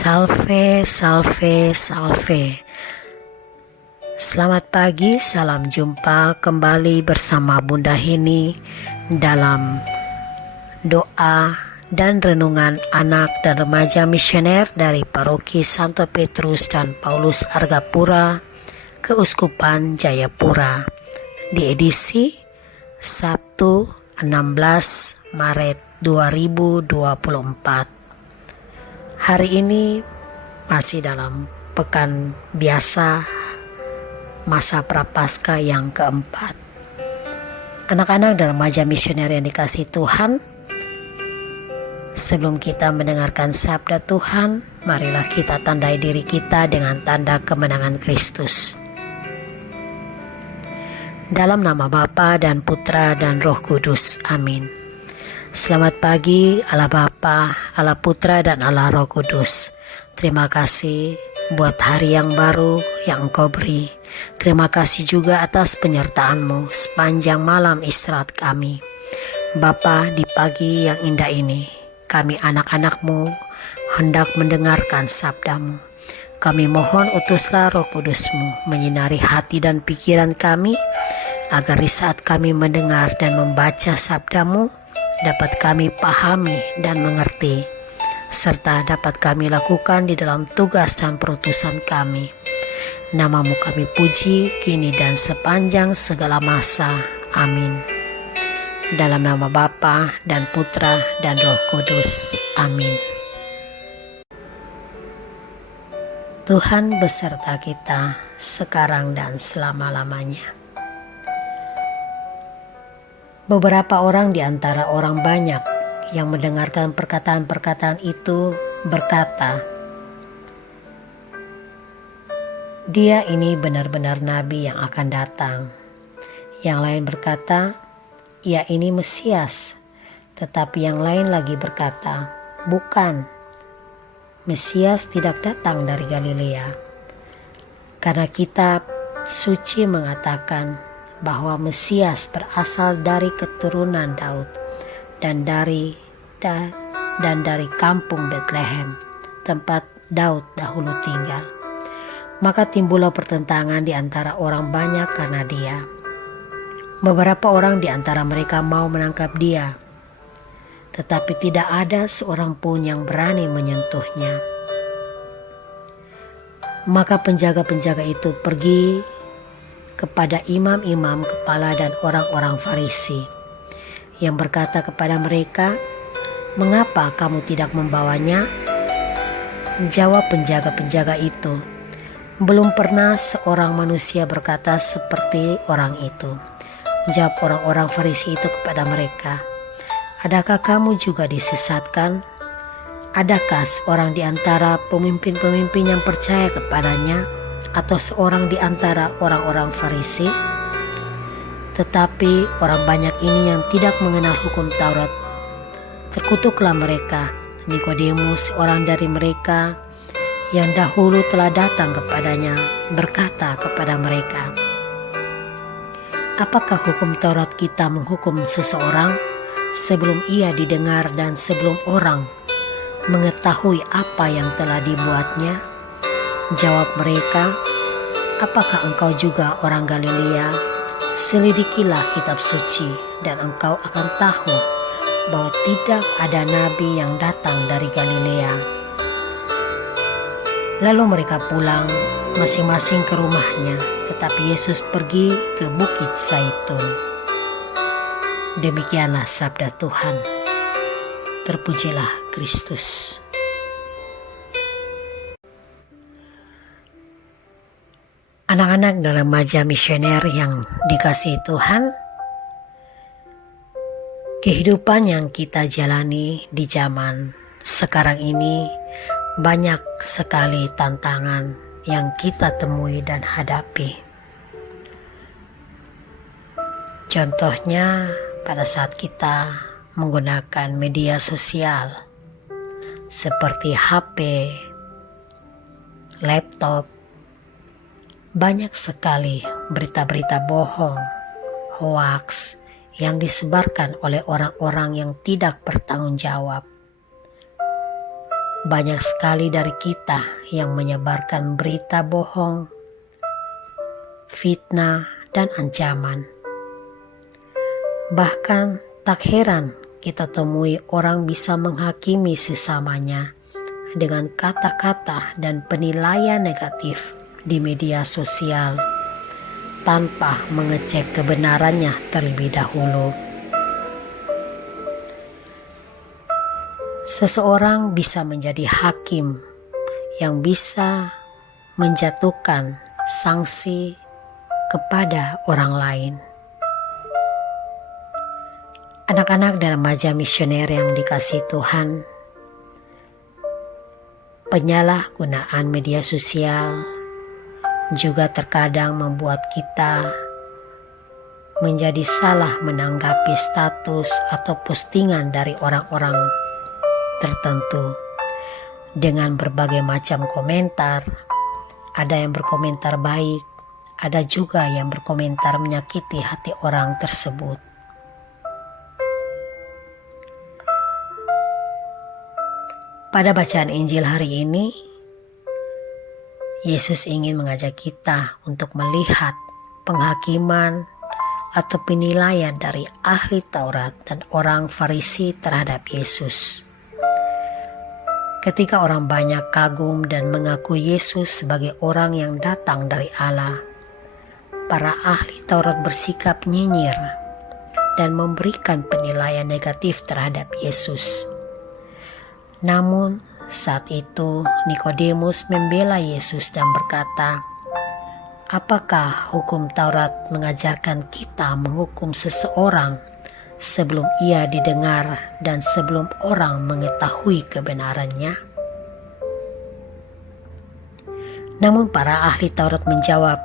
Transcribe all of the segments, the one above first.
Salve, salve, salve. Selamat pagi, salam jumpa kembali bersama Bunda Heni dalam doa dan renungan anak dan remaja misioner dari Paroki Santo Petrus dan Paulus Argapura, Keuskupan Jayapura, di edisi Sabtu 16 Maret 2024. Hari ini masih dalam pekan biasa masa Prapaskah yang keempat. Anak-anak dan remaja misioner yang dikasihi Tuhan, sebelum kita mendengarkan sabda Tuhan, marilah kita tandai diri kita dengan tanda kemenangan Kristus. Dalam nama Bapa dan Putra dan Roh Kudus. Amin. Selamat pagi Allah Bapa, Allah Putra dan Allah Roh Kudus. Terima kasih buat hari yang baru yang Engkau beri. Terima kasih juga atas penyertaan-Mu sepanjang malam istirahat kami. Bapa, di pagi yang indah ini, kami anak-anak-Mu hendak mendengarkan sabda-Mu. Kami mohon utuslah Roh Kudus-Mu menyinari hati dan pikiran kami, agar di saat kami mendengar dan membaca sabda-Mu, dapat kami pahami dan mengerti, serta dapat kami lakukan di dalam tugas dan perutusan kami. Nama-Mu kami puji, kini dan sepanjang segala masa. Amin. Dalam nama Bapa dan Putra dan Roh Kudus. Amin. Tuhan beserta kita sekarang dan selama-lamanya. Beberapa orang di antara orang banyak yang mendengarkan perkataan-perkataan itu berkata, "Dia ini benar-benar nabi yang akan datang." Yang lain berkata, "Ia ini Mesias." Tetapi yang lain lagi berkata, "Bukan, Mesias tidak datang dari Galilea." Karena kitab suci mengatakan bahwa Mesias berasal dari keturunan Daud dan dari kampung Betlehem, tempat Daud dahulu tinggal. Maka timbullah pertentangan di antara orang banyak karena dia. Beberapa orang di antara mereka mau menangkap dia, tetapi tidak ada seorang pun yang berani menyentuhnya. Maka penjaga-penjaga itu pergi kepada imam-imam kepala dan orang-orang Farisi, yang berkata kepada mereka, "Mengapa kamu tidak membawanya?" Jawab penjaga-penjaga itu, "Belum pernah seorang manusia berkata seperti orang itu." Jawab orang-orang Farisi itu kepada mereka, "Adakah kamu juga disesatkan? Adakah seorang di antara pemimpin-pemimpin yang percaya kepadanya, atau seorang di antara orang-orang Farisi?" Tetapi orang banyak ini yang tidak mengenal hukum Taurat, terkutuklah mereka. Nikodemus, seorang dari mereka yang dahulu telah datang kepadanya, berkata kepada mereka, "Apakah hukum Taurat kita menghukum seseorang sebelum ia didengar dan sebelum orang mengetahui apa yang telah dibuatnya?" Jawab mereka, "Apakah engkau juga orang Galilea? Selidikilah kitab suci dan engkau akan tahu bahwa tidak ada nabi yang datang dari Galilea." Lalu mereka pulang masing-masing ke rumahnya, tetapi Yesus pergi ke Bukit Zaitun. Demikianlah sabda Tuhan. Terpujilah Kristus. Anak-anak dan remaja misioner yang dikasihi Tuhan, kehidupan yang kita jalani di zaman sekarang ini banyak sekali tantangan yang kita temui dan hadapi. Contohnya pada saat kita menggunakan media sosial seperti HP, laptop, banyak sekali berita-berita bohong, hoaks yang disebarkan oleh orang-orang yang tidak bertanggung jawab. banyak sekali dari kita yang menyebarkan berita bohong, fitnah, dan ancaman. Bahkan tak heran kita temui orang bisa menghakimi sesamanya dengan kata-kata dan penilaian negatif di media sosial tanpa mengecek kebenarannya terlebih dahulu. Seseorang bisa menjadi hakim yang bisa menjatuhkan sanksi kepada orang lain. Anak-anak dan remaja misioner yang dikasihi Tuhan, penyalahgunaan media sosial juga terkadang membuat kita menjadi salah menanggapi status atau postingan dari orang-orang tertentu dengan berbagai macam komentar. Ada yang berkomentar baik, ada juga yang berkomentar menyakiti hati orang tersebut. Pada bacaan Injil hari ini, Yesus ingin mengajak kita untuk melihat penghakiman atau penilaian dari ahli Taurat dan orang Farisi terhadap Yesus. Ketika orang banyak kagum dan mengaku Yesus sebagai orang yang datang dari Allah, para ahli Taurat bersikap nyinyir dan memberikan penilaian negatif terhadap Yesus. Namun saat itu Nikodemus membela Yesus dan berkata, "Apakah hukum Taurat mengajarkan kita menghukum seseorang sebelum ia didengar dan sebelum orang mengetahui kebenarannya?" Namun para ahli Taurat menjawab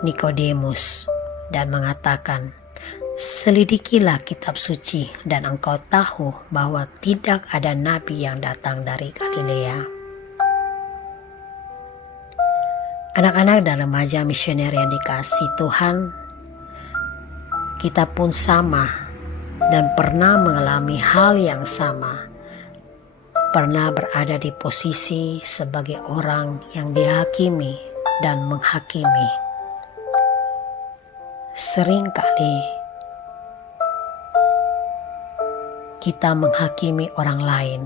Nikodemus dan mengatakan, "Selidikilah kitab suci dan engkau tahu bahwa tidak ada nabi yang datang dari Galilea." Anak-anak dan remaja misioner yang dikasihi Tuhan, kita pun sama dan pernah mengalami hal yang sama. Pernah berada di posisi sebagai orang yang dihakimi dan menghakimi. Seringkali kita menghakimi orang lain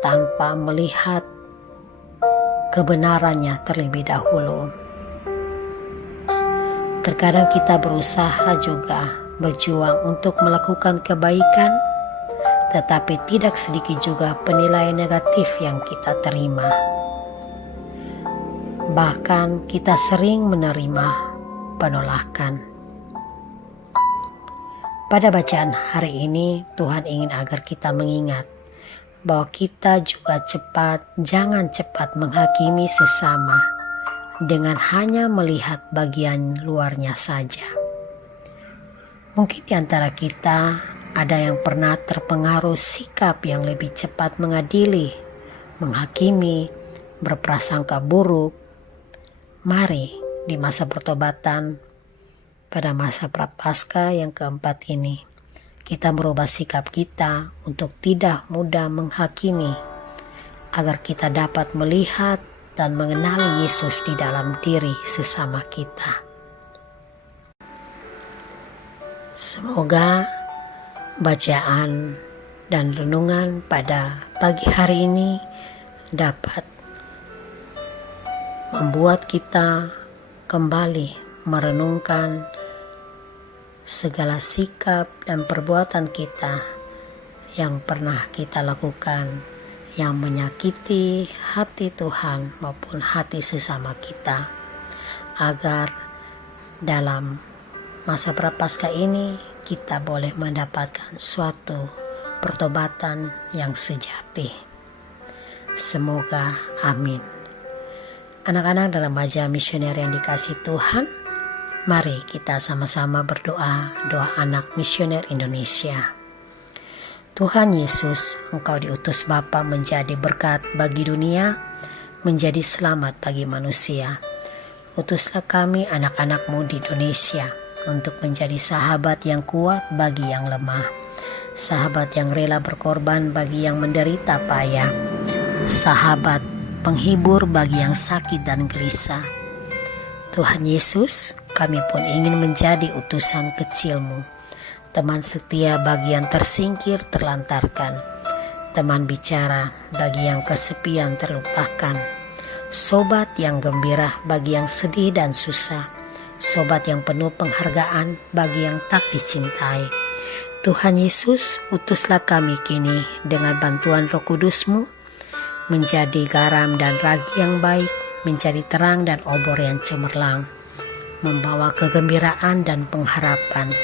tanpa melihat kebenarannya terlebih dahulu. Terkadang kita berusaha juga berjuang untuk melakukan kebaikan, tetapi tidak sedikit juga penilaian negatif yang kita terima. Bahkan kita sering menerima penolakan. Pada bacaan hari ini, Tuhan ingin agar kita mengingat bahwa kita juga jangan cepat menghakimi sesama dengan hanya melihat bagian luarnya saja. Mungkin di antara kita ada yang pernah terpengaruh sikap yang lebih cepat mengadili, menghakimi, berprasangka buruk. Mari di masa pertobatan, pada masa Prapaskah yang keempat ini, kita merubah sikap kita untuk tidak mudah menghakimi, agar kita dapat melihat dan mengenali Yesus di dalam diri sesama kita. Semoga bacaan dan renungan pada pagi hari ini dapat membuat kita kembali merenungkan segala sikap dan perbuatan kita yang pernah kita lakukan yang menyakiti hati Tuhan maupun hati sesama kita, agar dalam masa Prapaskah ini kita boleh mendapatkan suatu pertobatan yang sejati. Semoga amin. Anak-anak dan remaja misioner yang dikasihi Tuhan, mari kita sama-sama berdoa, doa anak misioner Indonesia. Tuhan Yesus, Engkau diutus Bapa menjadi berkat bagi dunia, menjadi selamat bagi manusia. Utuslah kami anak-anak-Mu di Indonesia untuk menjadi sahabat yang kuat bagi yang lemah, sahabat yang rela berkorban bagi yang menderita payah, sahabat, penghibur bagi yang sakit dan gelisah. Tuhan Yesus, kami pun ingin menjadi utusan kecil-Mu, teman setia bagi yang tersingkir terlantarkan, teman bicara bagi yang kesepian terlupakan, sobat yang gembira bagi yang sedih dan susah, sobat yang penuh penghargaan bagi yang tak dicintai. Tuhan Yesus, utuslah kami kini dengan bantuan Roh Kudus-Mu, menjadi garam dan ragi yang baik, menjadi terang dan obor yang cemerlang, membawa kegembiraan dan pengharapan.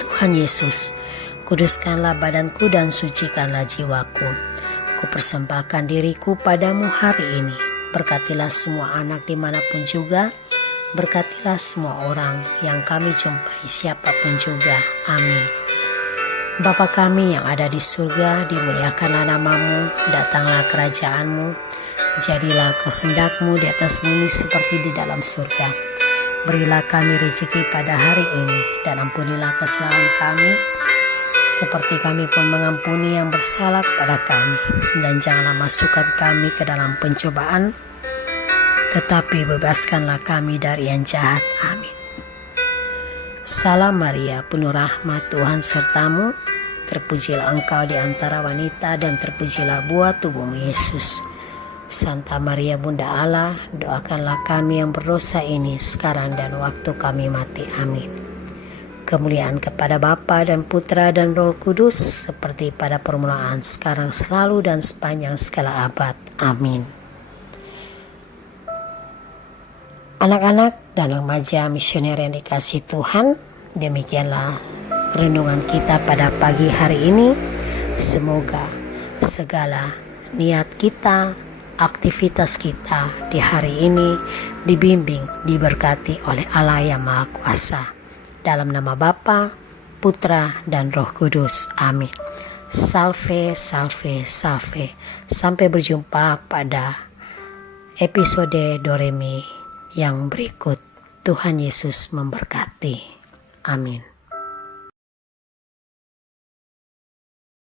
Tuhan Yesus, kuduskanlah badanku dan sucikanlah jiwaku. Kupersembahkan diriku padamu hari ini. Berkatilah semua anak dimanapun juga. Berkatilah semua orang yang kami jumpai siapapun juga. Amin. Bapa kami yang ada di surga, dimuliakanlah nama-Mu, datanglah kerajaan-Mu, jadilah kehendak-Mu di atas bumi seperti di dalam surga. Berilah kami rezeki pada hari ini, dan ampunilah kesalahan kami, seperti kami pun mengampuni yang bersalah kepada kami. Dan janganlah masukkan kami ke dalam pencobaan, tetapi bebaskanlah kami dari yang jahat. Amin. Salam Maria, penuh rahmat, Tuhan sertamu. Terpujilah engkau di antara wanita, dan terpujilah buah tubuhmu Yesus. Santa Maria Bunda Allah, doakanlah kami yang berdosa ini sekarang dan waktu kami mati. Amin. Kemuliaan kepada Bapa dan Putra dan Roh Kudus, seperti pada permulaan, sekarang, selalu, dan sepanjang segala abad. Amin. Anak-anak dan remaja misioner yang dikasihi Tuhan, demikianlah renungan kita pada pagi hari ini. Semoga segala niat kita, aktivitas kita di hari ini dibimbing, diberkati oleh Allah yang Maha Kuasa. Dalam nama Bapa, Putra, dan Roh Kudus. Amin. Salve, salve, salve. Sampai berjumpa pada episode Doremi yang berikut. Tuhan Yesus memberkati. Amin.